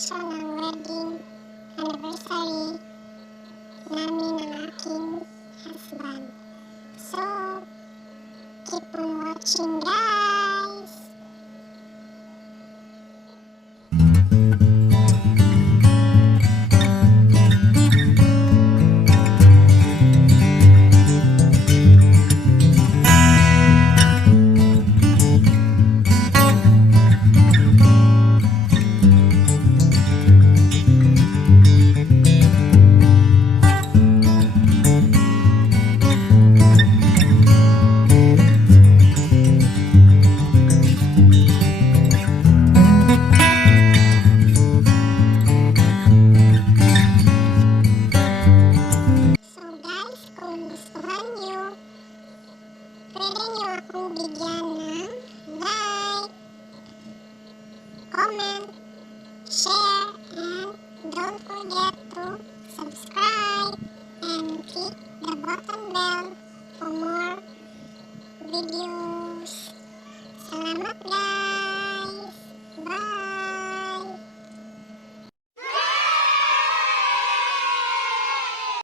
celebration ng wedding anniversary namin ng aking husband. So, keep on watching, guys! Bigyan ng like, comment, share, and don't forget to subscribe and click the button bell for more videos.